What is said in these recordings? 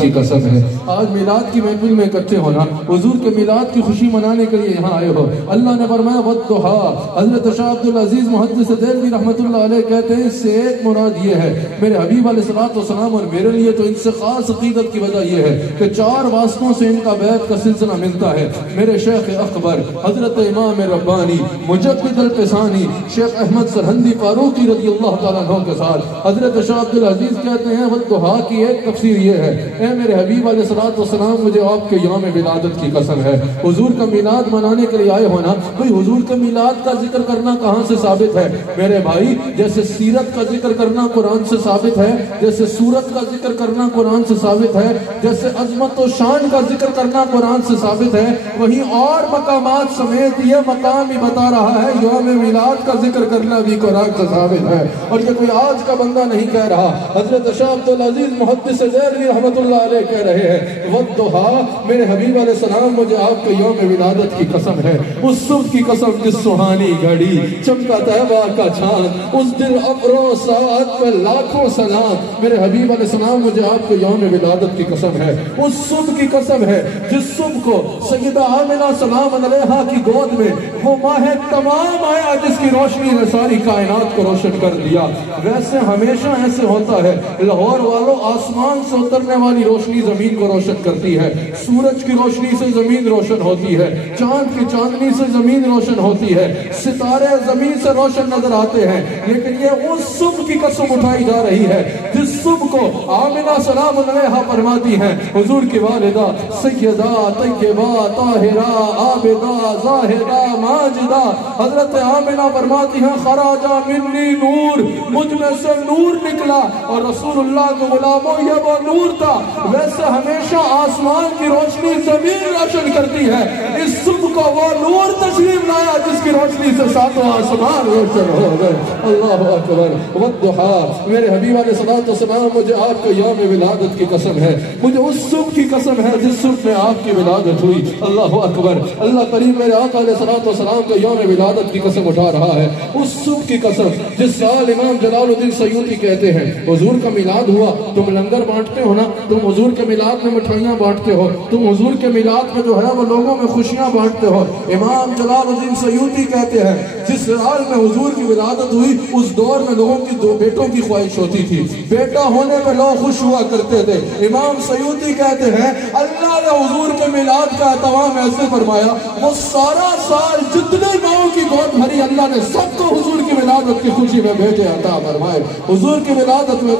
کی قسم ہے آج میلاد کی محفل میں اکٹھے ہونا، حضور کے میلاد کی خوشی منانے کے لیے یہاں آئے ہو۔ اللہ نے فرمایا والضحیٰ، حضرت شاہ عبد العزیز محدث دہلوی رحمۃ اللہ علیہ کہتے ہیں اس سے ایک مراد یہ ہے، میرے حبیب علیہ السلام اور میرے لیے تو ان سے خاص عقیدت کی وجہ یہ ہے کہ 4 واسطوں سے ان کا بیعت کا سلسلہ ملتا ہے۔ میرے شیخ اکبر حضرت امام ربانی مجدد الفسانی شیخ احمد سرہندی فاروقی رضی اللہ تعالیٰ عنہ کے ساتھ حضرت شاہ عبد العزیز کہتے ہیں والضحیٰ کی ایک تفسیر یہ ہے، اے میرے حبیب علیہ السلام مجھے آپ کے یوم ولادت کی قسم ہے۔ حضور کا میلاد منانے کے لیے آئے ہونا، بھئی حضور کے میلاد کا ذکر کرنا کہاں سے ثابت ہے میرے بھائی؟ جیسے سیرت کا ذکر کرنا قرآن سے ثابت ہے، جیسے سورت کا ذکر کرنا قرآن سے ثابت ہے، جیسے عظمت و شان کا ذکر کرنا قرآن سے ثابت ہے، وہیں اور مقامات سمیت یہ مقام ہی بتا رہا ہے یوم میلاد کا ذکر کرنا بھی قرآن سے ثابت ہے۔ اور یہ کوئی آج کا بندہ نہیں کہہ رہا، حضرت شاہ عبد العزیز محدث دہلوی رحمۃ اللہ علیہ کہہ رہے ہیں والضحیٰ، میرے حبیب علیہ السلام مجھے آپ کے یوم ولادت کی قسم ہے، اس صبح کی قسم جس سہانی گھڑی چمکا طیبہ کا چاند، اس دن ابرو ساعت پہ لاکھوں سلام، میرے حبیب علیہ السلام مجھے آپ کے یوم ولادت کی قسم ہے، اس صبح کی قسم ہے جس صبح کو سیدہ آمنہ سلام علیہا کی گود میں وہ ماہ تمام آیا جس کی روشنی نے ساری کائنات کو روشن کر دیا۔ ویسے ہمیشہ ایسے ہوتا ہے لاہور والوں، آسمان سے اترنے والی روشنی زمین کو روشن کرتی ہے، سورج کی روشنی سے زمین روشن ہوتی ہے، چاند کی چاندنی سے زمین روشن ہوتی ہے، ستارے زمین سے روشن نظر آتے ہیں، لیکن یہ اس صبح کی قسم اٹھائی جا رہی ہے جس صبح کو آمنہ سلام علیہا فرماتی ہیں حضور کی والدہ سیدہ طیبہ طاہرہ عابدہ زاہدہ ماجدہ، حضرت آمنہ فرماتی ہیں خراجہ منی نور، مجھ میں سے نور نکلا، اور رسول اللہ کے غلاموں یہ وہ نور تھا۔ ویسے ہمیشہ آسمان کی روشنی زمین روشن کرتی ہے، اس صبح کو وہ نور تشریف لایا جس کی روشنی سے 7واں آسمان روشن ہو گئے۔ اللہ اکبر والضحیٰ، میرے حبیب علیہ السلام مجھے آپ کے یوم ولادت کی قسم ہے، مجھے اس صبح کی قسم ہے جس صبح میں آپ کی ولادت ہوئی۔ اللہ اکبر، اللہ کریم میرے آقا علیہ السلام کے یوم ولادت کی قسم اٹھا رہا ہے، اس صبح کی قسم جس سال امام جلال الدین سیوطی کہتے ہیں حضور کا میلاد ہوا، تم لنگر بانٹتے ہو نا، تم حضور کے میلاد میں مٹھائیاں بانٹتے ہو، تم حضور کے میلاد میں جو ہے وہ لوگوں میں خوشیاں بانٹتے ہو۔ امام جلال الدین سیوطی کہتے ہیں جس سال میں حضور کی ولادت ہوئی اس دور میں لوگوں کی 2 بیٹوں کی خواہش ہوتی تھی، بیٹا ہونے پہ لوگ خوش ہوا کرتے تھے۔ امام سیوطی کہتے ہیں اللہ نے حضور کے میلاد کا اہتمام ایسے فرمایا، وہ سارا سال جتنے ماؤں کی گود بھری اللہ نے سب کو حضور کی ولادت کی خوشی میں بیٹے عطا فرمائے، حضور کی ولادت میں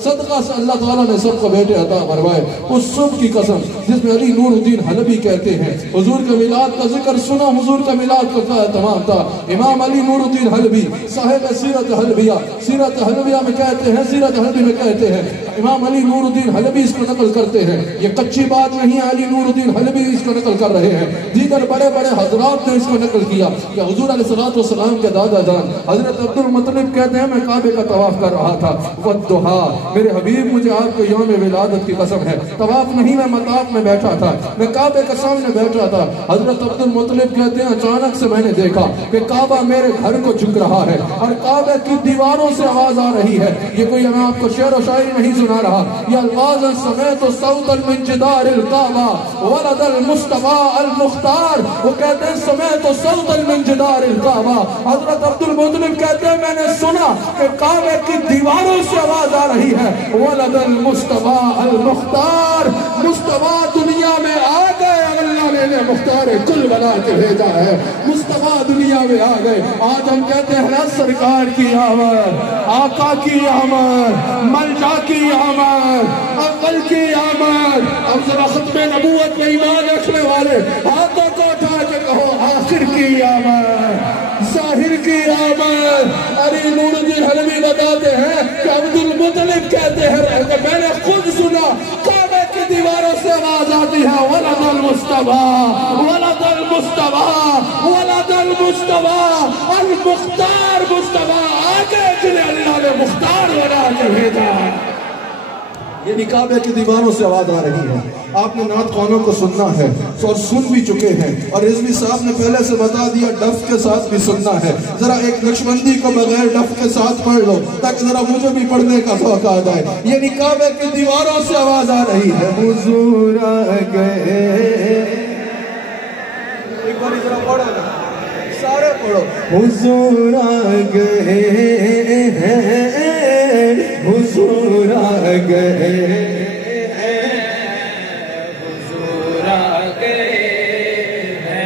صدقہ سے اللہ تعالیٰ نے سب کو بیٹے عطا فرمائے۔ اس صبح کی قسم جس میں علی نور الدین حلبی کہتے ہیں حضور کے میلاد کا ذکر سنا، حضور کا میلاد کا اہتمام تھا۔ امام علی نور الدین حلبی صاحب سیرت حلبیہ، سیرت حلبیہ میں کہتے ہیں، سیرت حلبی میں کہتے ہیں، امام علی نور الدین حلبی اس کو نقل کرتے ہیں، یہ کچی بات نہیں ہے، علی نور الدین حلبی اس کو نقل کر رہے ہیں، دیگر بڑے بڑے حضرات نے اس کو نقل کیا کہ حضور علیہ السلام کے دادا جان حضرت عبد المطلب کہتے ہیں میں کعبے کا طواف کر رہا تھا، والضحیٰ، میرے حبیب مجھے آپ کے یوم ولادت کی قسم ہے، طواف نہیں میں مطاف میں بیٹھا تھا، میں کعبے کے سامنے بیٹھا تھا، حضرت عبد المطلب کہتے ہیں اچانک سے میں نے دیکھا کہ کعبہ میرے گھر کو جھک رہا ہے اور کعبے کی دیواروں سے آواز آ رہی ہے۔ یہ کوئی میں آپ کو شعر و شاعری نہیں سنا رہا، یہ الفاظ سمیت صوت من جدار الکعبہ ولد المصطفیٰ المختار، وہ کہتے ہیں سمیت صوت من جدار الکعبہ، حضرت عبد المطلب کہتے ہیں میں نے سنا کہ کعبے کی دیواروں سے آواز آ رہی ہے ولد المصطفیٰ المختار، مصطفیٰ دنیا میں آ گئے، اللہ نے انہیں مختار کل بنا کے بھیجا ہے، مصطفیٰ دنیا میں آ گئے۔ آج ہم کہتے ہیں نا سرکار کی آمد، آقا کی آمد، ملجا کی آمد، اول کی آمد۔ اب ذرا ختم نبوت میں ایمان رکھنے والے ہاتھوں کو اٹھا کے کہو آخر کی آمد، ظاہر کی آمد۔ علی نور الدین حلبی بتاتے ہیں کہ عبد المطلب کہتے ہیں کہ میں نے خود سنا کعبے کی دیواروں سے آواز آتی ہے ولد المصطفیٰ ولد المصطفیٰ ولد المصطفیٰ المختار، مصطفیٰ آگے جنہیں اللہ نے مختار بنا کے بھیجا۔ یعنی کعبے کی دیواروں سے آواز آ رہی ہے. آپ نے نعت خوانوں کو سننا ہے اور سن بھی چکے ہیں, اور رضوی صاحب نے پہلے سے بتا دیا ڈف کے ساتھ بھی سننا ہے. ذرا ایک نقشبندی کو بغیر ڈف کے ساتھ پڑھ لو تاکہ ذرا مجھے بھی پڑھنے کا ذوق آ جائے. یعنی کعبے کی دیواروں سے آواز آ رہی ہے, حضور آ گئے. ایک بار ذرا پڑھو نا, سارے پڑھو. حضور آ گئے ہیں, حضور آ گئے, حضور آ گئے ہیں,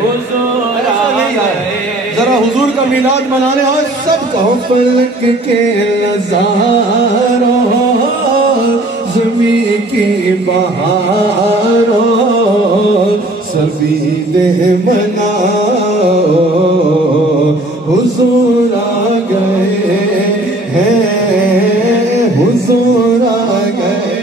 حضور آ گئے. ذرا حضور کا میلاد منانے آج سب کہو. فلک کے نظاروں, زمین کی بہاروں, سبھی دے مناؤ, حضور آ گئے ہیں, حضور آ گئے.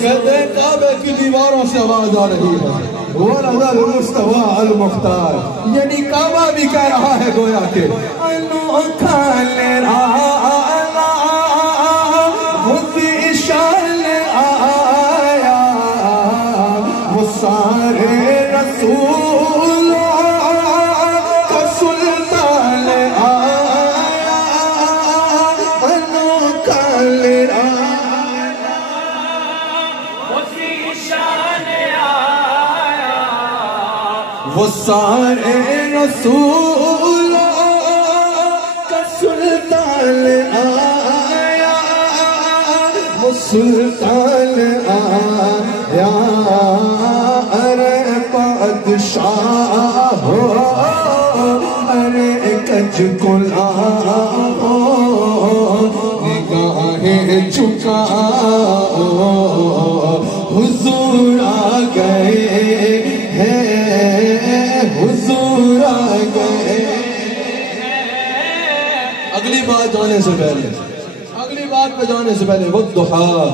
کہتے کعبے کی دیواروں سے آواز آ رہی ہے, وَلَدَ الْمُسْتَوَىٰ الْمُخْتَارِ. یعنی کعبہ بھی کہہ رہا ہے گویا کہ انوکھا لہرا سارے رسول کا سلطان آیا, انوکھا لہرا اسی شان آیا, وہ سارے رسول کا سلطان آیا, وہ سلطان آیا. ارے بادشاہ ہو, ارے کج کلا ہو, نگاہیں جھکاؤ, حضور آ گئے ہیں, حضور آ گئے. اگلی بات جانے سے پہلے, اگلی بات پہ جانے سے پہلے, والضحیٰ,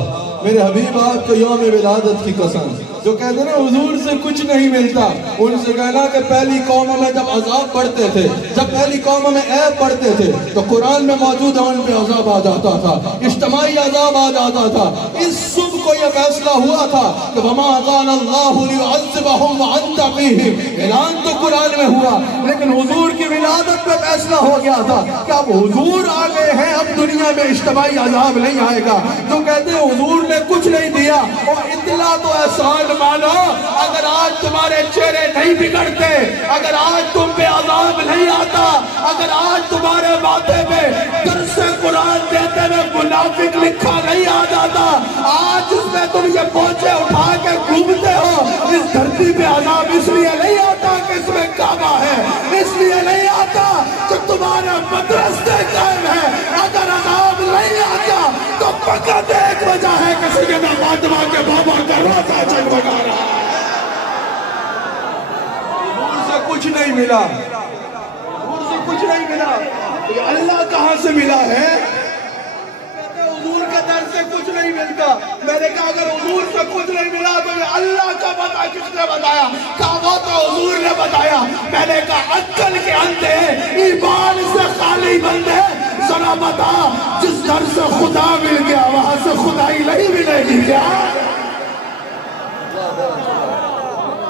میرے حبیب آپ کو یوم ولادت کی قسم. جو کہتے ہیں نا حضور سے کچھ نہیں ملتا, ان سے کہنا کہ پہلی قوموں میں جب عذاب پڑھتے تھے, جب پہلی قوموں میں عیب پڑھتے تھے تو قرآن میں موجود ہے ان پہ عذاب آ جاتا تھا, اجتماعی عذاب آ جاتا تھا. اس صبح کو یہ فیصلہ ہوا تھا کہ وَمَا كَانَ اللَّهُ لِيُعَذِّبَهُمْ وَأَنْتَ فِيهِمْ, اعلان تو قرآن میں ہوا, لیکن حضور کی ولادت پہ فیصلہ ہو گیا تھا کہ اب حضور آ گئے ہیں, اب دنیا میں اجتماعی عذاب نہیں آئے گا. جو کہتے ہیں حضور نے کچھ نہیں دیا, اور اطلاع تو احسان مانو, اگر آج تمہارے چہرے نہیں بگڑتے, اگر آج تم پہ عذاب نہیں آتا, اگر آج تمہارے ماتھے پہ درس قرآن دیتے میں منافق لکھا نہیں آ جاتا, آج اس میں تم یہ پوچھے اٹھا کے گھومتے ہو, اس دھرتی پہ عذاب اس لیے نہیں آتا کہ اس میں کعبہ ہے, اس لیے نہیں آتا کہ تمہارے مدرسے قائم ہے. اگر عذاب نہیں آتا تو فقط ایک وجہ ہے کہ سیدنا فاطمہ کے بابا کا روزہ جگمگا رہا ہے. حضور سے کچھ نہیں ملا, حضور سے کچھ نہیں ملا, یہ اللہ کہاں سے ملا ہے؟ حضور کے در سے کچھ نہیں ملتا. میں نے کہا اگر حضور سے کچھ نہیں ملا تو یہ اللہ کا پتہ کس نے بتایا؟ کہا وہ تو حضور نے بتایا. میں نے کہا عقل کے اندھے, ایمان سے خالی بندے, ذرا بتا جس در سے خدا مل گیا وہاں سے خدائی نہیں ملے گی کیا؟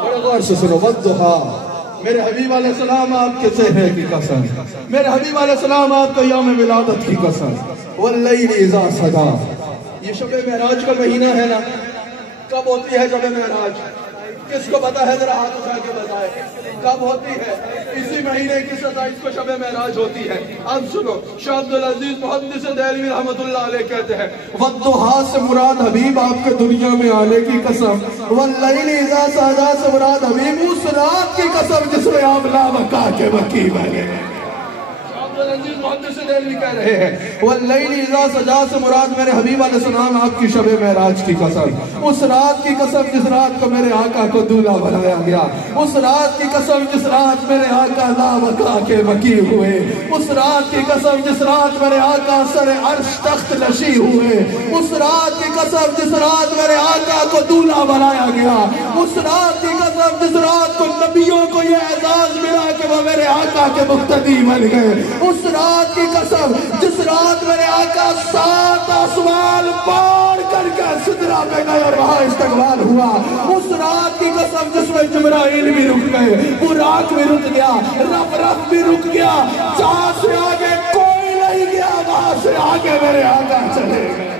بڑے غور سے سنو. والضحیٰ, میرے حبیب علیہ السلام آپ کے چہرے کی قسم, میرے حبیب علیہ السلام آپ کو یوم ولادت کی قسم. واللیل اذا سجا, یہ شب معراج کا مہینہ ہے نا, کب ہوتی ہے شب معراج؟ کس کو پتا ہے ذرا ہاتھ اٹھا کے بتائے کب ہوتی ہے؟ اسی مہینے کی 27 کو شب معراج ہوتی ہے. اب سنو, شاہ عبدالعزیز محدث دہلوی رحمت اللہ علیہ کہتے ہیں والضحیٰ سے مراد حبیب آپ کے دنیا میں آنے کی قسم, واللیل اذا سجا سے مراد حبیب اس رات کی قسم جس میں آپ لا بقا کے وکی بنے. عزیز محدث دہلوی کہہ رہے ہیں واللیل اذا سجا سے مراد میرے حبیب علیہ السلام آپ کی شب معراج کی قسم, اس رات کی قسم جس رات کو میرے آقا کو دولہا بنایا گیا, اس رات کی قسم جس رات میرے آقا لا بقا کے وکی ہوئے, اس رات کی قسم جس رات میرے آقا سر عرش تخت نشی ہوئے, اس رات کی قسم جس رات میرے آقا کو دولہا بنایا گیا, اس رات کی قسم جس رات کو نبیوں کو یہ اعزاز ملا کہ وہ میرے آقا کے مقتدی بن گئے, اس اس رات کی قسم جس رات میرے آقا 7 آسمان پار کر کے سدرہ پہ گئے اور وہاں استقبال ہوا، اس رات کی قسم جس میں جبرائیل بھی رک گئے، براق بھی رک گیا، رب بھی رک گیا، جہاں سے آگے کوئی نہیں گیا، وہاں سے آگے میرے آقا چلے گئے۔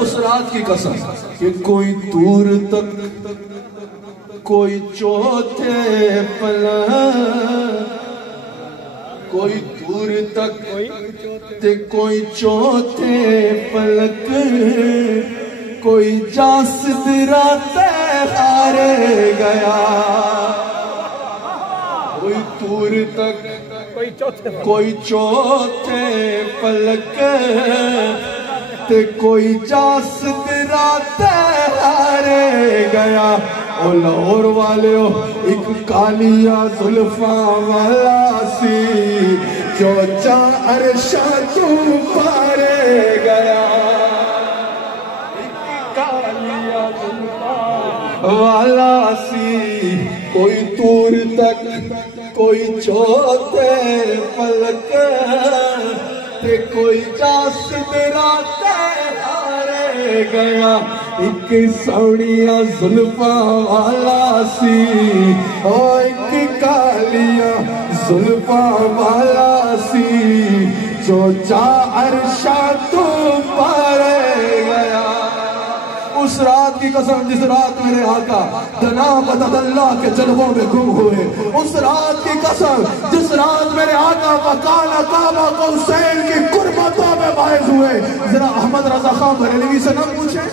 اس رات کی قسم کہ کوئی دور تک، کوئی چوتھے پلک، کوئی دور تک تے کوئی چوتھے پلک، کوئی جاسد راتے ہارے گیا، کوئی دور تک کوئی چوتھے پلک تے کوئی جاسد راتے ہارے گیا۔ او لاہور والےو ایک کالیا زلفاں والا سی جو چاہ عرشاں تو پارے گیا، ایک کالیا زلفاں والا سی، کوئی دور تک کوئی چوتھے پلک تے کوئی جاسد راتے ہارے گیا، ایک سوڑیا زلفاں والا سی، او ایک کالیا زلفاں والا سی جو چاہ عرشاں تو پارے گیا۔ اس رات کی قسم جس رات میرے آقا دنا بدد اللہ کے جلووں میں گم ہوئے، اس رات کی قسم جس رات میرے آقا وکانا کعبہ قوسین کی قربتوں میں باعث ہوئے۔ ذرا احمد رضا خان بریلوی سے نہ پوچھیں،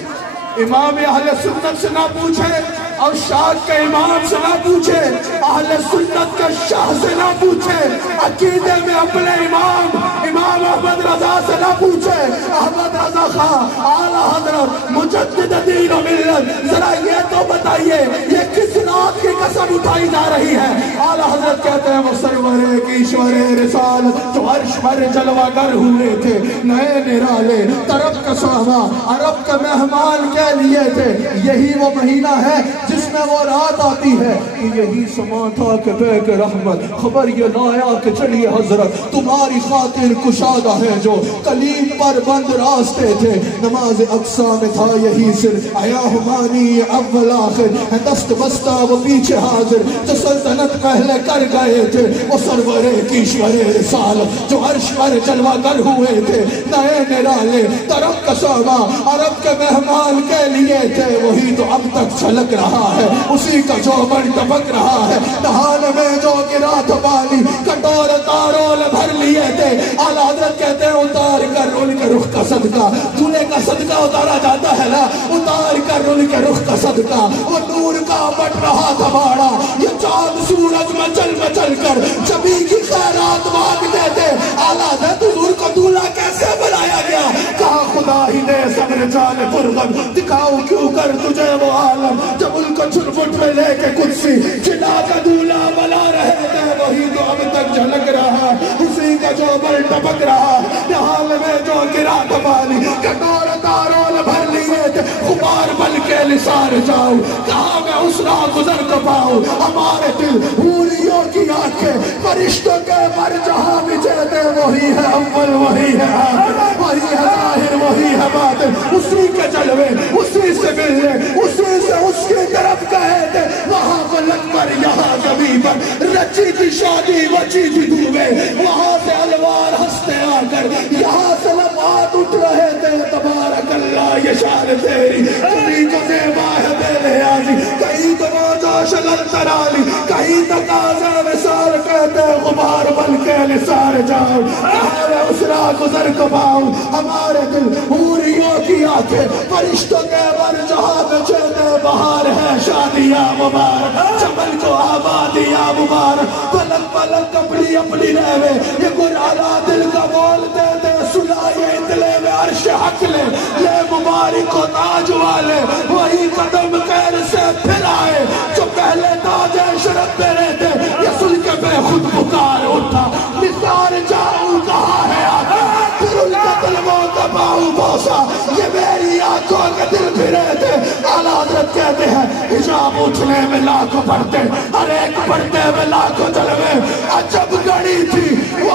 امام اہل سنت سے نہ پوچھیں، اور شاہ کے امام سے نہ پوچھے، اہل سنت کے شاہ سے نہ پوچھے، عقیدے میں اپنے امام احمد رضا سے نہ پوچھے، احمد رضا خان اعلیٰ حضرت مجدد دین و ملت، ذرا یہ تو بتائیے یہ کس رات کی قسم اٹھائی جا رہی ہے؟ اعلیٰ حضرت کہتے ہیں وہ سرور کیشور رسالت جو عرش پر جلوہ گر ہوئے تھے، نئے نرالے طرف کا ساما عرب کا مہمان کے لیے تھے، یہی وہ مہینہ ہے جس میں وہ رات آتی ہے کہ یہی سما تھا کہ بے کے رحمت خبر یہ لایا کہ چلیے حضرت تمہاری خاطر کشادہ ہے جو کلیم پر بند راستے تھے، نماز اقصا میں تھا یہی سر، آیا ہمانی اول آخر ہے دست بستہ وہ پیچھے حاضر، جو سلطنت پہلے کر گئے تھے وہ سرور کیشور رسالت جو عرش پر جلوہ گر ہوئے تھے، نئے نرالے طرف کا ساما عرب کے مہمان کے لیے تھے، وہی تو اب تک چھلک رہا ہے، اسی کا جو بڑھ ٹپک رہا ہے، نہان میں جو گرا تھا پانی کٹور تارول بھر لیے تھے، اعلیٰ حضرت کہتے ہیں اتار کر رول کے رخ کا صدقہ، دولے کا صدقہ اتارا جاتا ہے نا، اتار کر رول کے رخ کا صدقہ، وہ نور کا بٹ رہا تھا باڑا، یہ چاند سورج مچل کر جبی کی خیرات مانگتے تھے، اعلیٰ حضرت حضور کو دولہ کیسے بنایا گیا؟ کہا خدا ہی دے صبر جان پرغم، دکھاؤ کیوں کر تجھے وہ عالم، جب ان کو چھنفٹ میں لے کے قدسی چلا کا دولہ بنا رہے تھے، وہی تو اب تک جھلک رہا، اسی کا جو بل ٹپک رہا، نہال میں جو گرا تھا پانی کٹور تارول بھر لیے تھے، غبار بن کے نثار جاؤ، کہاں میں اس راہ گزر تو پاؤں، ہمارے دل حوریوں کی آنکھیں فرشتوں کے پر جہاں بچے تھے، وہی ہے اول وہی ہے آخر، وہی ہے ظاہر وہی ہے باطن، اسی کے جلوے اسی سے ملنے اسی سے اس کی طرف کہے تھے، وہاں فلک پر یہاں زمین پر رچی تھی شادی بچی تھی دھوبے، وہاں سے الوار ہنستے آ کر یہاں سے لمحات اٹھ رہے تھے، تبارک اللہ یہ شان تیری کہیں تو زیبا ہے بے نیازی، کہیں تو موجوش للترالی، کہیں تو تازہ مثال کہتے غبار بن کے نثار جاؤ، کہاں میں اس راہ گزر کو پاؤں، ہمارے دل حوریوں کی آنکھیں فرشتوں کے بر جہاں بچے تھے، بہار ہے شادیاں مبارک، چمن کو آبادیاں مبارک، پلک پلک اپنی اپنی رہوے، یہ قرآن دل کا بولتے تھے، سنائے اتلے میں عرش حق لے، لے مبارک و تاج والے، وہی قدم خیر سے پھر آئے، جو پہلے تاج شرف پہ رہتے، یہ سن کے بے خود پکار اٹھا، نثار جاؤں کہاں ہے آقا، پھر ان کا دل موتا پاؤں بوسا، یہ میری آنکھوں کے دل پھرے تھے، اعلیٰ حضرت کہتے ہیں حجاب اٹھنے میں لاکھوں پڑھتے، ہر ایک پڑھتے میں لاکھوں جلوے، عجب گڑی تھی وہ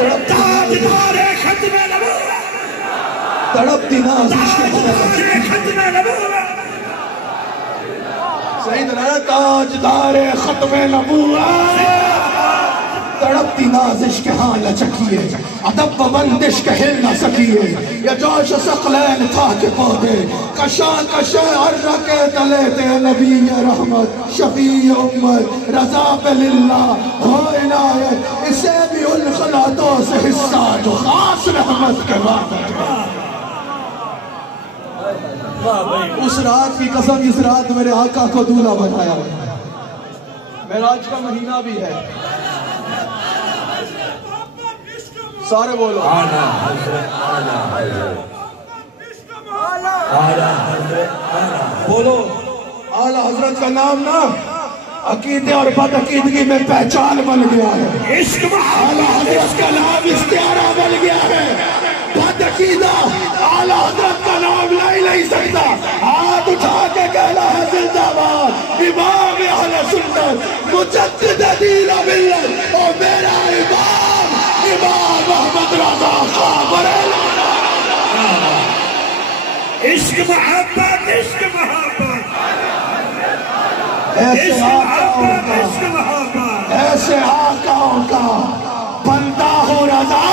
تاجدار ختم نبوت، تڑپتی ناز عشق ختم نبوت، سیدنا تاجدار ختم نبوت، تڑپتی ناز عشق ہاں لچکیے، ادب و بندش کہ ہل نہ سکیے، یا جوش ثقلین تھا کے پودے، کشاں کشاں عرہ کے تلے تے نبی رحمت، شفیع امت، رضا بللہ، ہو عنایت، اسے بھی ان خلاتوں سے حصہ جو خاص رحمت کے وعدہ۔ اس رات کی قسم جس رات میرے آقا کو دولہا بنایا، معراج کا مہینہ بھی ہے، سارے بولو اعلیٰ حضرت، اعلیٰ حضرت، اعلیٰ حضرت، بولو اعلیٰ حضرت کا نام نا عقیدے اور بد عقیدگی میں پہچان بن گیا ہے، عشق اعلیٰ حضرت کا نام استعارہ بن گیا ہے، بد عقیدہ اعلیٰ حضرت کا نام لے نہیں سکتا، ہاتھ اٹھا کے کہنا ہے زندہ باد امام اہل سنت مجدد دین و ملت، اور میرا امام محمد رضا خان بریلوی۔ عشق محبت، عشق محبت، ایسے عشق آقاؤں محبت، کا، عشق محبت، ایسے آقاؤں کا بندہ ہو رضا،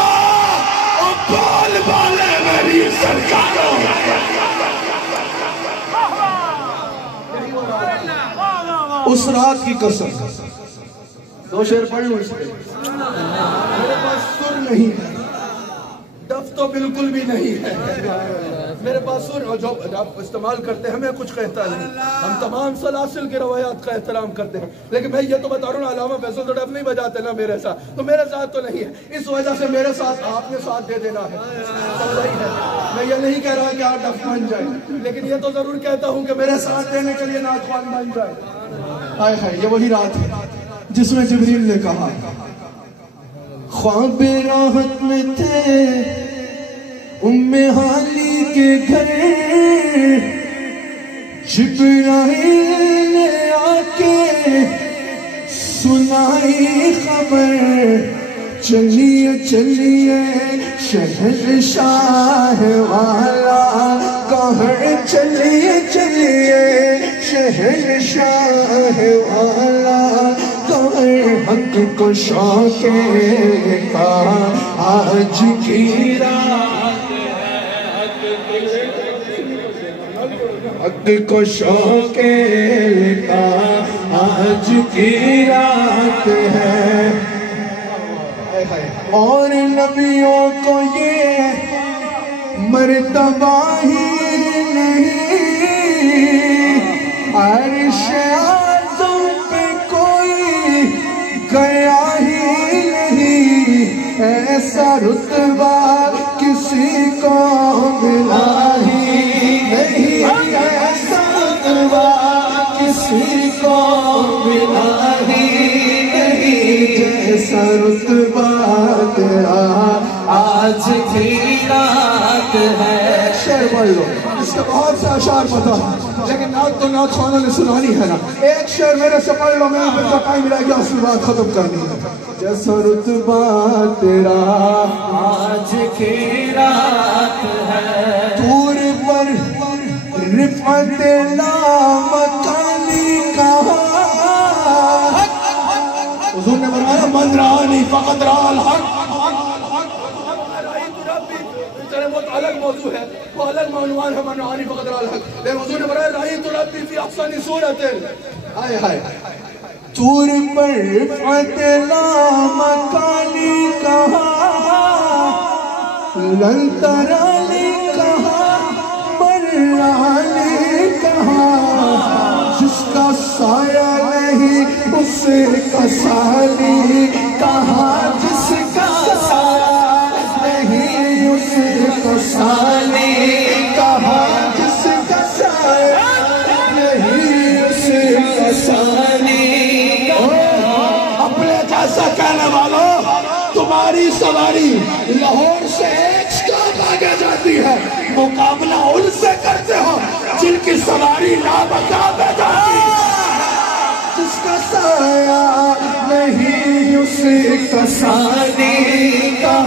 اور بال بالے میری سرکاروں۔ اس رات کی قسم، دو شعر پڑھوں اس پہ، میرے پاس سر نہیں ہے، ڈف تو بالکل بھی نہیں ہے، میرے پاس سر جو آپ استعمال کرتے ہیں ہمیں کچھ کہتا نہیں، ہم تمام سلاسل کی روایات کا احترام کرتے ہیں، لیکن میں یہ تو بتا رہا ہوں علامہ فیصل تو ڈف نہیں بجاتے نا میرے ساتھ، تو میرے ساتھ تو نہیں ہے، اس وجہ سے میرے ساتھ آپ نے ساتھ دے دینا ہے، میں یہ نہیں کہہ رہا کہ آپ ڈف بن جائیں، لیکن یہ تو ضرور کہتا ہوں کہ میرے ساتھ دینے کے لیے نعت خوان بن جائے۔ آئے ہے یہ وہی رات ہے جس میں جبریل نے کہا خواب راحت میں تھے ام حالی کے گھر، جبرائیل نے آ کے سنائی خبر، چلیے چلیے شہنشاہ والا کہاں، چلیے چلیے شہنشاہ والا کہاں، حق کو شوق کا آج کی رات ہے، حق کو شوق کا آج کی رات ہے، اور نبیوں کو یہ مرتبہ ہی نہیں، عرش اعظم پہ کوئی گیا ہی نہیں، ایسا رتبہ کسی کو ملا ہی نہیں، ایسا رتبہ کسی کو ملا ہی نہیں، جیسا رتبہ تیرا آج کی رات ہے۔ شعر پڑھ لو، اس کا بہت سا اشعار پتا ہے، لیکن نعت تو نعت خوانوں نے سنانی ہے نا، ایک شعر میرے سے پڑھ لو، میں پھر جو ٹائم ملے گا اس کی بات ختم کرنی ہے۔ جیسا رتبہ تیرا آج کی رات ہے، طور پر رفعت لامکانی کہا، حضور نے فرمایا من رانی فقط رأى الحق، وہ الگ موضوع ہے، وہ الگ عنوان ہے، من رانی فقط رأى الحق، لیکن حضور نے فرمایا رأيت ربي في احسن صورت، ہائے ہائے، طور پر رفعت لامکانی کہا، لن ترانی کہا، مرانی کہا، جس کا سایہ نہیں اس کا سالی کہا، جس کا سایہ نہیں اس کا سالی کہا، جس کا سایہ نہیں اس کا سالی کہا۔ اپنے جیسا کہنے والوں، تمہاری سواری لاہور سے ایک سٹاپ آگے جاتی ہے، مقابلہ ان سے کرتے ہو جن کی سواری لابتا پہ جاتی ہے، جس کا سایہ نہیں اس کا سالی کہا،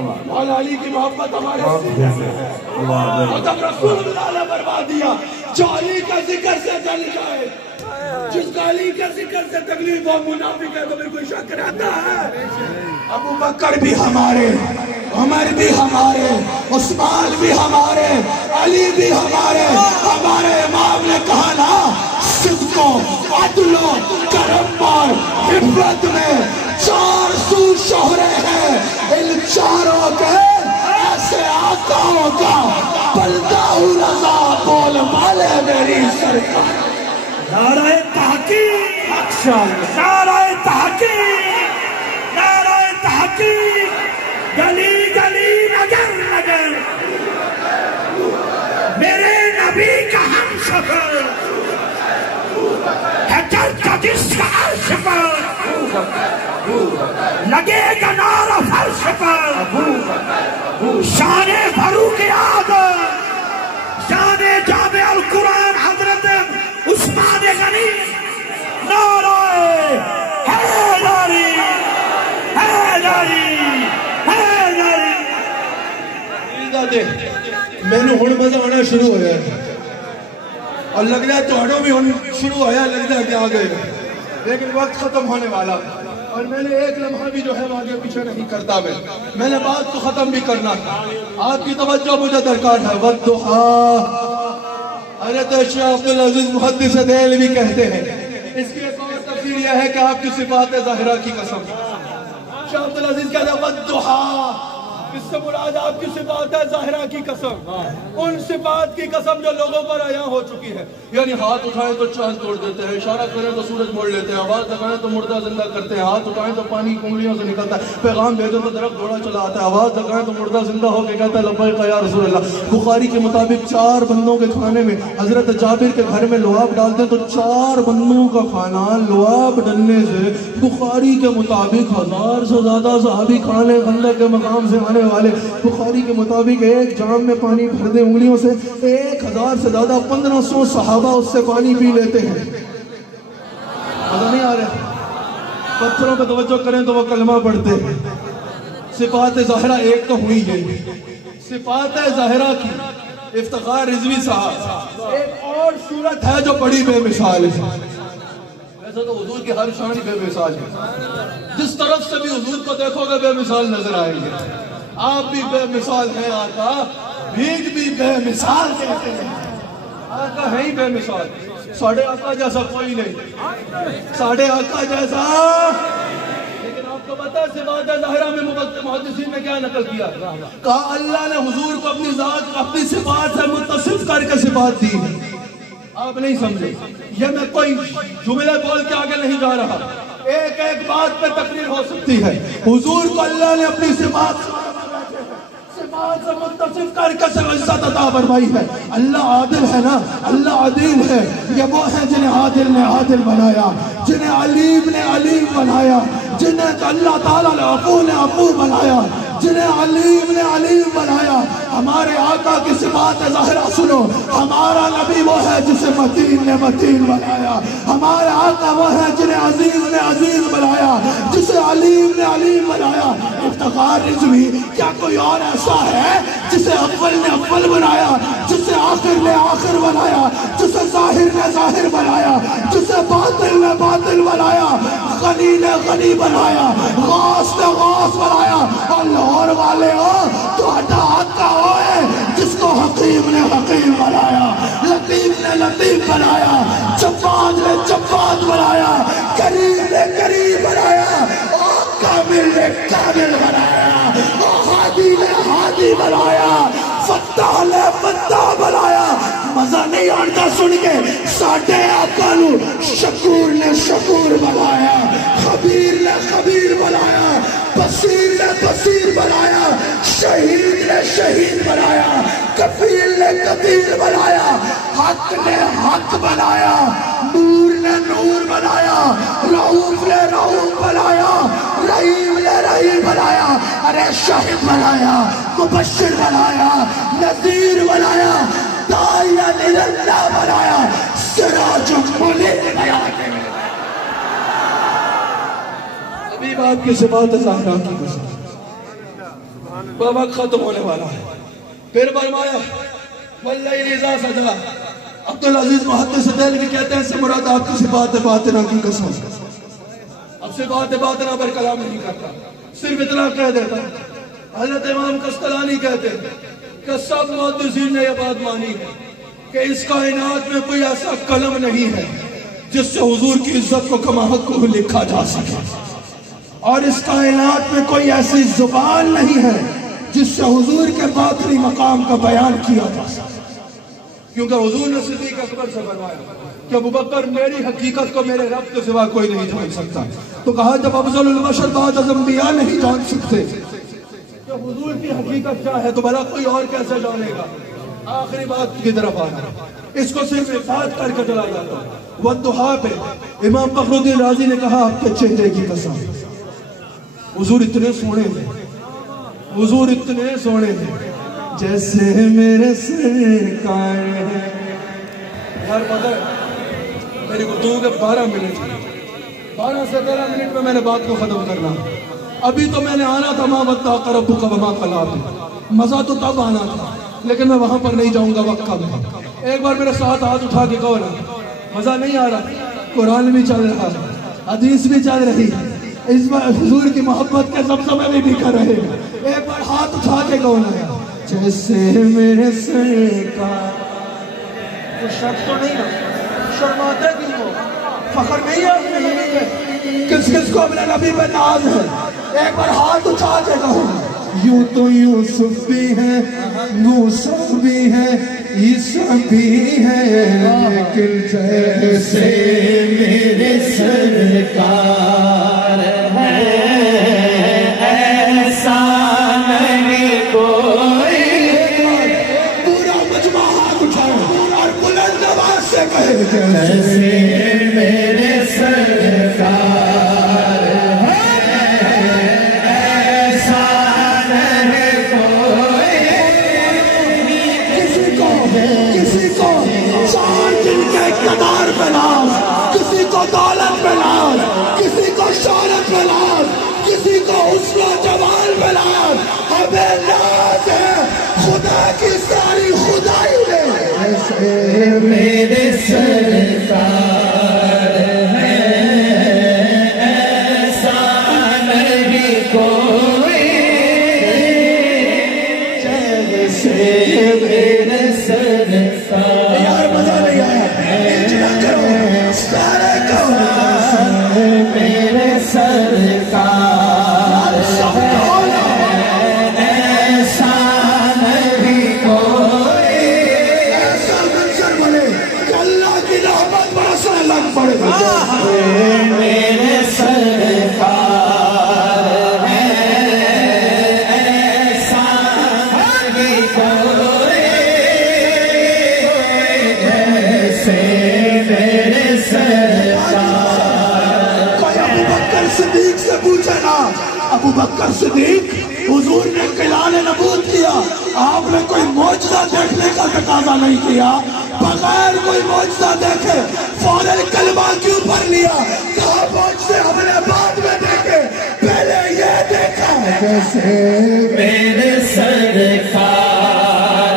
مولا علی کی محبت ہمارے سینے میں ہے، اور جب رسول اللہ نے فرما دیا جو علی کا ذکر سے جل جائے، جس کا علی کے ذکر سے تکلیف ہو منافق ہے، تو پھر کوئی شک رہتا ہے؟ ابو بکر بھی ہمارے، عمر بھی ہمارے، عثمان بھی ہمارے، علی بھی ہمارے امام نے کہا نا صدق و عدل و کرم اور حفظ میں 400 شہرے ہیں، ان چاروں کے ایسے آقاؤں کا بلدہ رضا بول والے میری سرکار۔ نعرہ تحقیق، نعرہ تحقیق، نعرہ تحقیق، گلی گلی نگر نگر میرے نبی کا ہم سفر ہے، چلتا جس کا عرش پر لگے گا نعرہ فرش پر، شان فاروق اعظم، شان جامع القرآن حضرت عثمان غنی، نعرہ حیدری، حیدری، حیدری۔ میں نے ہن مزہ آنا شروع ہویا ہے اور لگ رہا ہے توڑوں بھی ہن شروع ہویا، لگ رہا ہے کہ آگے، لیکن وقت ختم ہونے والا، اور میں نے ایک لمحہ بھی جو ہے آگے پیچھے نہیں کرتا، میں نے بات کو ختم بھی کرنا تھا، آپ کی توجہ مجھے درکار ہے۔ والضحیٰ، حضرت شیخ عبدالعزیز محدث دہلوی کہتے ہیں، اس کی ایک اور تفسیر یہ ہے کہ آپ کی صفات ظاہرہ کی قسم، شیخ عبدالعزیز کہتے ہیں والضحیٰ، اس سے مراد آپ کی صفات ظاہرہ کی قسم، ان صفات کی قسم جو لوگوں پر عیاں ہو چکی ہے، یعنی ہاتھ اٹھائیں تو چاند توڑ دیتے ہیں، اشارہ کریں تو سورج موڑ لیتے ہیں، آواز لگائیں تو مردہ زندہ کرتے ہیں، ہاتھ اٹھائیں تو پانی انگلیوں سے نکلتا ہے، پیغام بھیجو تو درخت گھوڑا چلا آتا ہے، آواز لگائیں تو مردہ زندہ ہو کے کہتا ہے لبیک یا رسول اللہ۔ بخاری کے مطابق 4 بندوں کے کھانے میں حضرت جابر کے گھر میں لعاب ڈالتے ہیں تو 4 بندوں کا کھانا لعاب ڈلنے سے بخاری کے مطابق 1000 سے زیادہ صحابی کھانے خندق کے مقام سے آنے والے، بخاری کے مطابق ایک جام میں پانی بھر دے انگلیوں سے 1000 سے زیادہ 1500 صحابہ اس سے پانی پی لیتے ہیں۔ مزہ نہیں آ رہا؟ پتھروں پہ توجہ کریں تو وہ کلمہ پڑھتے ہیں۔ صفات ظاہرہ ایک تو ہوئی ہے، صفات ظاہرہ کی افتخار رضوی صاحب، ایک اور صورت ہے جو بڑی بے مثال ہے۔ ویسے تو حضور کی ہر شان بے مثال ہے، جس طرف سے بھی حضور کو دیکھو گے بے مثال نظر آئیں گے۔ آپ بھی بے مثال ہیں آقا، بھیگ بھی بے مثال کہتے ہیں، آقا ہے ہی بے مثال، ساڑھے آقا جیسا کوئی نہیں، ساڑھے آقا جیسا۔ لیکن آپ کو پتا ہے صفات ظاہرہ میں محدثین نے کیا نقل کیا؟ کہا اللہ نے حضور کو اپنی ذات اپنی صفات سے متصف کر کے صفات دی۔ آپ نہیں سمجھے، یہ میں کوئی جملے بول کے آگے نہیں جا رہا، ایک ایک بات پہ تقریر ہو سکتی ہے۔ حضور کو اللہ نے اپنی صفات سے متصف کر کے عزت عطا فرمائی ہے۔ اللہ عادل ہے نا، اللہ عدیل ہے، یہ وہ ہے جنہیں عادل نے عادل بنایا، جنہیں علیم نے علیم بنایا، جنہیں اللہ تعالیٰ نے عفو نے عفو بنایا، جنہیں علیم نے علیم بنایا۔ ہمارے آقا کی صفات ظاہرہ سنو، ہمارا نبی وہ ہے جسے متین نے متین بنایا، ہمارے آقا وہ ہے جنہیں عزیز نے عزیز بنایا، جسے علیم نے علیم بنایا۔ افتخار رضوی، کیا کوئی اور ایسا ہے جسے اول نے اول بنایا، جسے آخر نے آخر بنایا، جسے ظاہر نے ظاہر بنایا، جسے باطل نے باطل بنایا، غنی نے غنی بنایا، غاث نے غاث بنایا؟ اور لاہور والے ہو تو ہٹا آقا ہوئے جس کو حکیم نے حکیم بنایا، لطیف نے لطیف بنایا، جواد نے جواد بنایا، کریم نے کریم بنایا، کامل نے کامل بنایا، ہادی نے ہادی بنایا، فتح نے فتح بنایا۔ مزہ نہیں آتا سن کے؟ ساڈے آقا نو شکور نے شکور بنایا، خبیر نے خبیر بنایا، بصیر نے بصیر بنایا، شہید نے شہید بنایا، کفیل نے کفیل بنایا، حق نے حق بنایا، نور نے نور بنایا، رؤوف نے رؤوف بنایا، رحیم نے رحیم بنایا، ارے شاہد بنایا، مبشر بنایا، نذیر بنایا، داعی اللہ بنایا، سراج منیر بنایا۔ ابھی بات کی صفات ظاہرہ کی قسم، وقت ختم ہونے والا ہے. پھر فرمایا واللیل اذا سجا. عبدالعزیز محدث دہلوی کہتے ہیں اس سے مراد آپ کی صفات باطنہ کی قسم. اب صفات باطنہ پر کلام نہیں کرتا, صرف اتنا کہہ دیتا. حضرت امام قسطلانی کہتے ہیں کہ سب محدثین نے یہ بات مانی ہے کہ اس کائنات میں کوئی ایسا قلم نہیں ہے جس سے حضور کی عزت کو کما حق کو لکھا جا سکے, اور اس کائنات میں کوئی ایسی زبان نہیں ہے جس سے حضور کے باطنی مقام کا بیان کیا جا سکے. کیونکہ حضور نے صدیق اکبر سے فرمایا کہ ابوبکر میری حقیقت کو میرے رب کے سوا کوئی نہیں جان سکتا. تو کہا جب افضل البشر بعد از انبیاء نہیں جان سکتے کہ حضور کی حقیقت کیا ہے تو بھلا کوئی اور کیسے جانے گا. آخری بات کی طرف آنا, اس کو صرف افاد کر کے چلا جاتا ہوں. والضحا پہ امام فخر الدین رازی نے کہا آپ کے چہرے کی قسم, حضور اتنے سونے ہیں, حضور اتنے سونے ہیں جیسے میرے سرکار ہیں. یار پتہ ہے میری گفتگو کے 12 منٹ 12 سے 13 منٹ میں نے بات کو ختم کرنا. ابھی تو میں نے آنا تھا ماں ودعک ربک وما قلیٰ پہ, مزہ تو تب آنا تھا لیکن میں وہاں پر نہیں جاؤں گا. وقت کم ہے. ایک بار میرے ساتھ ہاتھ اٹھا کے کہو نا, مزہ نہیں آ رہا, قرآن بھی چل رہا ہے, حدیث بھی چل رہی ہے, اس بار حضور کی محبت کے زمزمے بھی بکھر رہے ہیں. ایک بار ہاتھ اٹھا کے کہو نا جیسے میرے سرکار. تو شک تو نہیں ہے, شرماتے کیوں ہو, فخر نہیں ہے اپنے نبی پہ, کس کس کو اپنے نبی پہ ناز ہے. ایک بار ہاتھ اٹھا کے کہو یوں تو یوسف بھی ہے, موسیٰ بھی ہے, عیسیٰ بھی ہے, لیکن جیسے میرے سرکار ہے ایسا نہیں کوئی. پورا مجمع ہاتھ اٹھاؤ اور بلند آواز سے کہے جیسے میرے سرکار کسی کو دولت پہ ناز, کسی کو شہرت پہ ناز, کسی کو حسن و جمال پہ ناز. ہمیں ناز ہے خدا کی ساری خدائی میں ایسے میرے سرکار ہے ایسا نہیں کوئی جیسے میرے سرکار. یار مزہ نہیں آیا, میرے سرکار ایسا نہیں کوئی. ایسا منظر بنے کہ اللہ کی رحمت برسنے لگ پڑے. میرے سرکار ایسا نہیں کوئی جیسے میرے سرکار. کوئی ابوبکر صدیق سے پوچھے نا, ابوبکر صدیق حضور نے اعلان نبوت کیا, آپ نے کوئی معجزہ دیکھنے کا تقاضا نہیں کیا, بغیر کوئی معجزہ دیکھے فوراً کلمہ کیوں پڑھ لیا. کہا معجزے ہم نے بعد میں دیکھے, پہلے یہ دیکھا جیسے میرے سرکار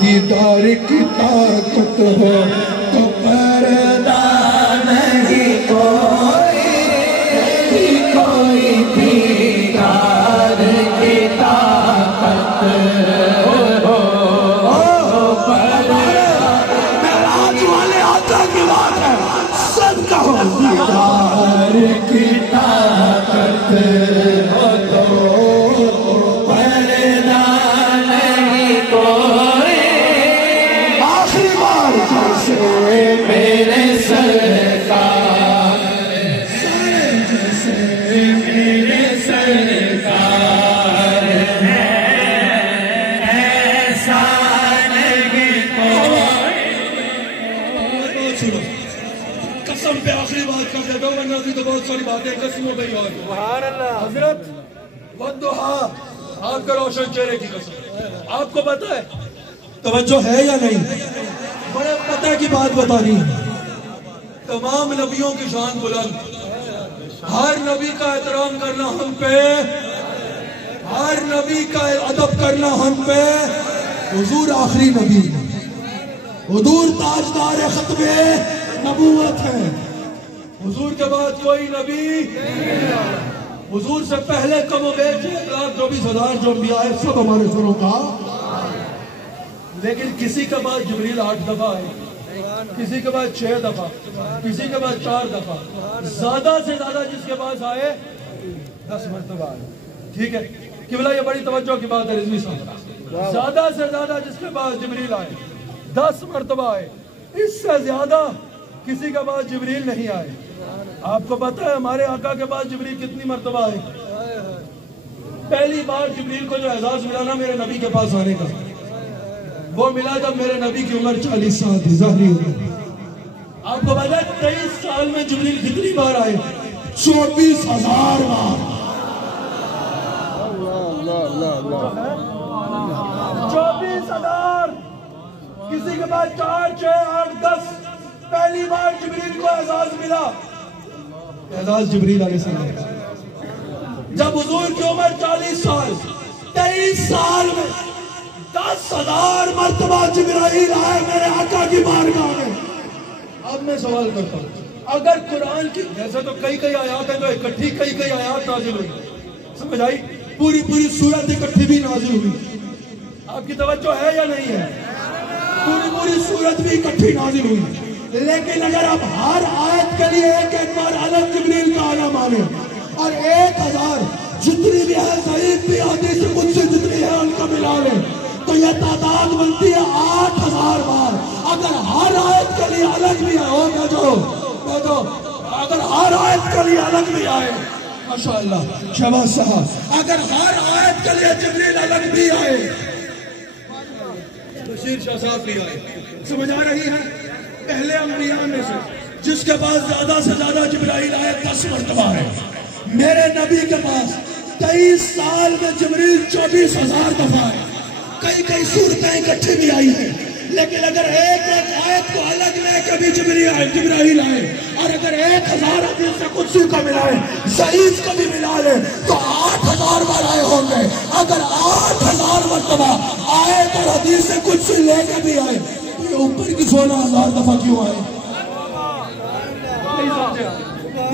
دیدار کی طاقت ہو تو پردہ نہیں کوئی, کوئی دیدار کی طاقت ہو معراج والے آقا کی بات ہے, سب کہو دیدار کی طاقت ہو تو پردہ نہیں کوئی بہت ساری باتیں قسموں پہ ہی اور حضرت والضحیٰ آپ کا روشن چہرے کی قسم. آپ کو پتہ ہے توجہ ہے یا نہیں؟ بڑے پتہ کی بات بتانی ہے. تمام نبیوں کی شان بلند, ہر نبی کا احترام کرنا ہم پہ, ہر نبی کا ادب کرنا ہم پہ. حضور آخری نبی, حضور تاجدار ختم نبوت ہے. حضور کے بعد کوئی نبی, حضور سے پہلے کم و بیش 1,24,000 جو انبیاء ہیں سب ہمارے سروں کا. لیکن کسی کے بعد جبریل 8 دفعہ ہے, کسی کے بعد 6 دفعہ, کسی کے بعد 4 دفعہ, زیادہ سے زیادہ جس کے پاس آئے 10 مرتبہ آئے. ٹھیک ہے قبلہ, یہ بڑی توجہ کی بات ہے رضوی صاحب. زیادہ سے زیادہ جس کے پاس جبریل آئے 10 مرتبہ آئے, اس سے زیادہ کسی کے پاس جبریل نہیں آئے. آپ کو پتہ ہے ہمارے آقا کے پاس جبریل کتنی مرتبہ آئے؟ پہلی بار جبریل کو جو اعزاز ملا نا میرے نبی کے پاس آنے کا, وہ ملا جب میرے نبی کی عمر 40 سال تھی, ظاہری عمر. آپ کو پتہ ہے 23 سال میں جبریل کتنی بار آئے؟ 24,000 بار. 24,000. کسی کے بعد 4, 6, 8, 10. پہلی بار جبریل کو اعزاز ملا, اعزاز جبریل علیہ السلام. جب حضور کی عمر 40 سال, 23 سال میں 10,000 مرتبہ جبرائیل آئے میرے آقا کی بارگاہ میں. اب میں سوال کرتا ہوں, اگر قرآن کی جیسے تو کئی آیات ہیں جو اکٹھی کئی آیات نازل ہوئی, سمجھ آئی, پوری سورت اکٹھی بھی نازل ہوئی. آپ کی توجہ ہے یا نہیں ہے؟ پوری سورت بھی اکٹھی نازل ہوئی. لیکن اگر آپ ہر آیت کے لیے ایک بار الگ جبریل کا آنا مانے اور 1,000 جتنی بھی ہے ضعیف بھی حدیث قدسی جتنی ہے ان کا ملا لیں تو یہ تعداد بنتی ہے 8,000 بار. اگر ہر آیت کے لیے الگ بھی آئے, جو اگر ہر آیت کے لیے الگ بھی آئے, ماشاءاللہ شہباز صاحب, اگر ہر آیت کے لیے جبریل الگ بھی آئے, بشیر شاہ صاحب بھی آئے, سمجھ آ رہی ہے؟ پہلے انبیاء میں سے جس کے پاس زیادہ سے زیادہ جبرائیل آئے 10 مرتبہ ہے. میرے نبی کے پاس 23 سال میں جبریل 24,000 دفعہ ہے. کئی صورتیں اکٹھی بھی آئی ہیں, لیکن اگر ایک آیت کو الگ لے کے بھی جبرائیل آئے اور اگر 1,000 حدیث قدسی کا ملائے, ضعیف کا بھی ملا لے تو 8,000 بار آئے ہوں گے. اگر 8,000 مرتبہ آیت اور حدیث قدسی لے کے بھی آئے تو یہ اوپر کی 16,000 دفعہ کیوں آئے؟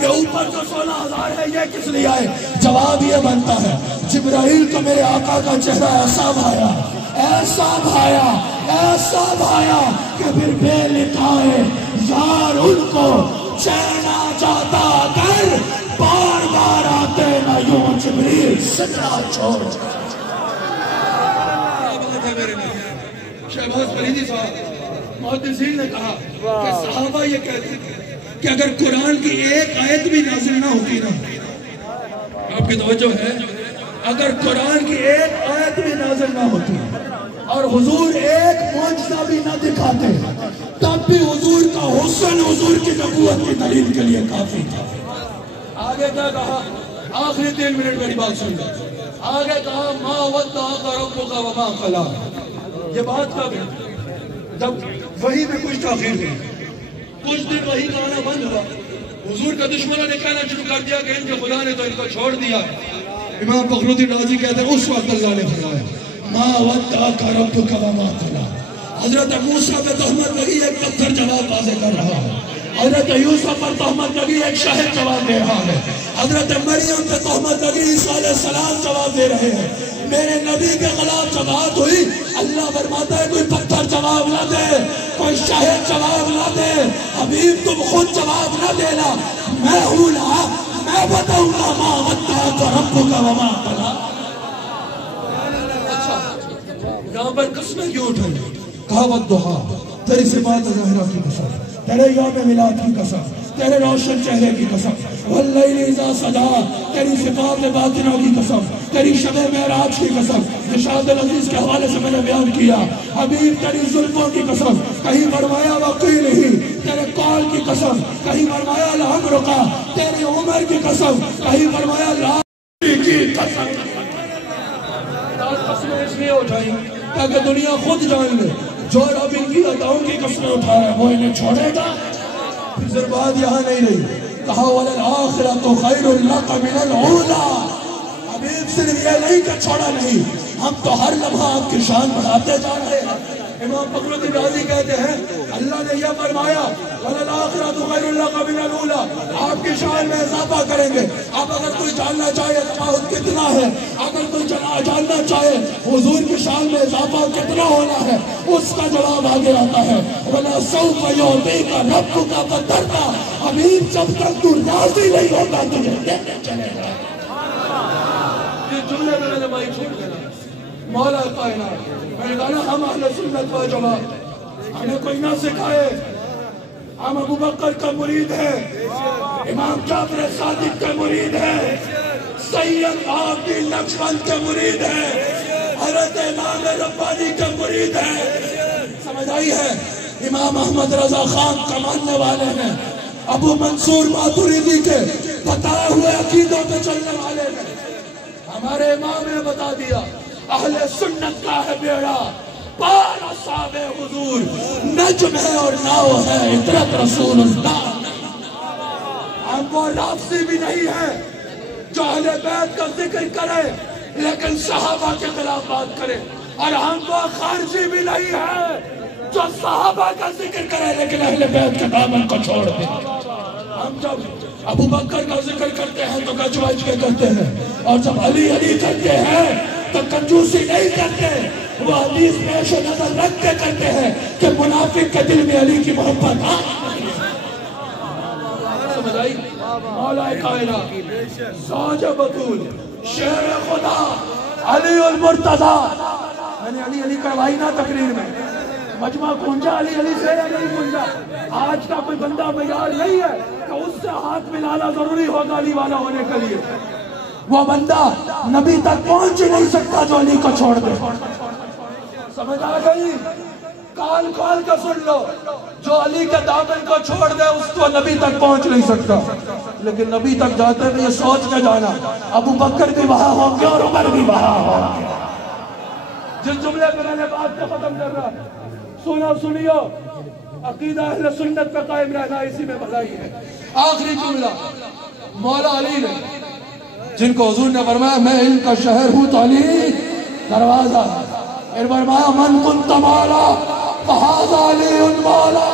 یہ اوپر جو 16,000 ہے یہ کس لیے آئے؟ جواب یہ بنتا ہے جبرائیل کو میرے آقا کا چہرہ ایسا بھایا کہ پھر بے لکھائے یار ان کو چین آ جاتا کر, بار بار آتے نہ یوں جبریل سجدہ چھوڑ. شہباز فریدی صاحب محدثین نے کہا کہ صحابہ یہ کہتے تھے کہ اگر قرآن کی ایک آیت بھی نازل نہ ہوتی نا, آپ کی توجہ ہے, اگر قرآن کی ایک آیت بھی نازل نہ ہوتی اور حضور ایک معجزہ بھی نہ دکھاتے تب بھی حضور کا حسن حضور کی نبوت کی دلیل کے لیے کافی تھا. آگے کیا کہا؟ آخری 3 منٹ میری بات سن لیں. آگے کہا ما ودعک ربک وما قلی. یہ بات کب ہے؟ جب وحی میں کچھ تاخیر ہوئی, کچھ دن وحی کا آنا بند ہوا, حضور کا دشمنوں نے کہنا شروع کر دیا کہ ان کے خدا نے تو ان کو چھوڑ دیا. امام فخرالدین رازی کہتے ہیں اس وقت اللہ نے فرمایا ما ودعک ربک وما قلی. حضرت موسیٰ پہ تہمت لگی, ایک پتھر جواب واضح کر رہا ہے. حضرت یوسف پر تہمت لگی, ایک شہد جواب دے رہا ہے. حضرت مریم پہ تہمت لگی, عیسیٰ علیہ السلام جواب دے رہے ہیں. میرے نبی کے خلاف جماعت ہوئی, اللہ فرماتا ہے کوئی پتھر جواب نہ دے, کوئی شہد جواب نہ دے, حبیب تم خود جواب نہ دینا, میں ہوں نا, میں بتاؤں گا ما ودعک ربک وما قلی. یہاں پر قسمیں کیوں اٹھائیں؟ کہا والضحیٰ, تیری صفات ظاہرہ کی قسم, تیرے یوم میلاد کی قسم, تیرے روشن چہرے کی قسم, واللیل اذا سجا، تیری صفات باطنہ کی قسم، تیری شب معراج کی قسم، ارشاد العزیز کے حوالے سے میں نے بیان کیا، حبیب تیری زلفوں کی قسم، کہیں فرمایا وقیل ہی، تیرے قول کی قسم، کہیں فرمایا العمرقہ، تیری عمر کی قسم، کہیں فرمایا لا کی قسم۔ قسمیں اس لیے اٹھائیں تاکہ دنیا خود جان لے جو رب ان کی عطاؤں کی قسمیں اٹھا رہا ہے وہ انہیں چھوڑے گا۔ پھر بات یہاں نہیں رہی، کہا وَلَلْآخِرَةُ خَيْرٌ لَكَ مِنَ الْأُولَىٰ۔ حبیب صرف یہ نہیں کہ چھوڑا نہیں، ہم تو ہر لمحہ آپ کی شان بڑھاتے جا رہے ہیں۔ امام فخر الدین رازی کہتے ہیں اللہ نے یہ فرمایا وَلَلْآخِرَةُ خَيْرٌ لَكَ مِنَ الْأُولَىٰ، آپ کی شان میں اضافہ کریں گے۔ اب اگر کوئی جاننا چاہے تفاوت کتنا ہے، اگر کوئی جاننا چاہے حضور کی شان میں اضافہ کتنا ہونا ہے، اس کا جواب آگے آتا ہے وَلَسَوْفَ يُعْطِيكَ رَبُّكَ فَتَرْضَىٰ۔ حبیب جب تک تو راضی نہیں ہوگا تجھے دینے چلے گا۔ یہ جملے میں نے مائی چھوڑ دینا مولا کائنات، میں نے کہا ہم اہل سنت و جماعت، ہمیں کوئی نہ سکھائے، ہم ابو بکر کا مرید ہیں، امام جعفر صادق کا مرید ہیں، سید عابدین نقشبند کے مرید ہیں، حضرت امام ربانی کے مرید ہیں، سمجھ آئی ہے؟ امام احمد رضا خان کا ماننے والے ہیں، ابو منصور ماتریدی کے بتائے ہوئے عقیدوں پہ چلنے والے ہیں۔ ہمارے امام نے بتا دیا اہل سنت کا ہے بیڑا پار اصحاب حضور، نجم ہے اور ناؤ ہے عطرت رسول اللہ۔ ہم وہ رافضی بھی نہیں ہے جو اہل بیت کا ذکر کرے لیکن صحابہ کے خلاف بات کرے، اور ہم وہ خارجی بھی نہیں ہے جو صحابہ کا ذکر کرے لیکن اہل بیت کے دامن کو چھوڑ دے۔ ہم جب ابو بکر کا ذکر کرتے ہیں تو گج وج کے کرتے ہیں، اور جب علی علی کرتے ہیں تو کنجوسی نہیں کرتے، وہ حدیث پیش نظر رکھ کے کرتے ہیں کہ منافق کے دل میں علی کی محبت آ۔ سمجھ آئی؟ مولا کائنات، زوج بطول، شیر خدا، علی المرتضی۔ میں نے علی علی کروائی نا تقریر میں، مجمع گونجا علی علی سے یا نہیں گونجا؟ آج کا کوئی بندہ بیار نہیں ہے کہ اس سے ہاتھ ملانا ضروری ہوگا علی والا ہونے کے لیے۔ وہ بندہ نبی تک پہنچ ہی نہیں سکتا جو علی کو چھوڑ دے۔ سمجھ آ گئی؟ کال کال کا سن لو، جو علی کے دامن کو چھوڑ دے اس کو نبی تک پہنچ نہیں سکتا، لیکن نبی تک جاتے ہوئے یہ سوچ کے جانا ابو بکر بھی وہاں ہوں گے اور عمر بھی وہاں ہوں گے۔ جس جملے پہ میں نے بات کو ختم کر رہا، سنو سنیو، عقیدہ اہل سنت پہ قائم رہنا اسی میں بھلائی ہے۔ آخری جملہ مولا علی نے، جن کو حضور نے فرمایا میں ان کا شہر ہوں تو علی دروازہ، پھر فرمایا من کنت مولا فہذا علی مولا۔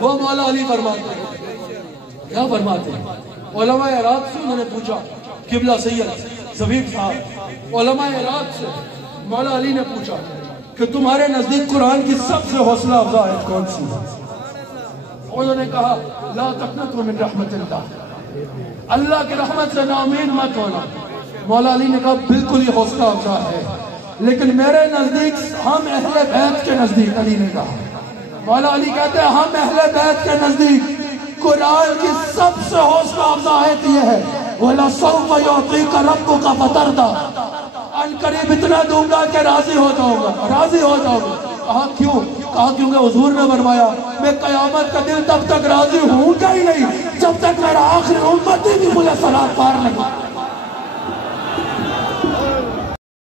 وہ مولا علی فرماتے ہیں، کیا فرماتے ہیں؟ علماء عراق سے انہوں نے پوچھا، قبلہ سید زبیب صاحب علماء عراق سے مولا علی نے پوچھا کہ تمہارے نزدیک قرآن کی سب سے حوصلہ افزا آیت کون سی ہے؟ انہوں نے کہا لا تقنطوا من رحمت اللہ، اللہ کی رحمت سے ناامید مت ہونا۔ مولا علی نے کہا بالکل یہ حوصلہ افزا ہے، لیکن میرے نزدیک ہم اہل بیت کے نزدیک، علی نے کہا، مولا علی کہتے ہیں ہم اہل بیت کے نزدیک قرآن کی سب سے حوصلہ افزا آیت یہ ہے وَلَسَوْفَ يُعْطِيكَ رَبُّكَ فَتَرْضَىٰ، ان قریب اتنا دوں گا کہ راضی ہو جاؤ گا، راضی ہو جاؤ گا۔ کہا کیوں؟ کہا کیونکہ حضور نے فرمایا میں قیامت کا دن تب تک راضی ہوں گا ہی نہیں جب تک میرا آخری امتی بھی مجھے صلاۃ پار نہیں۔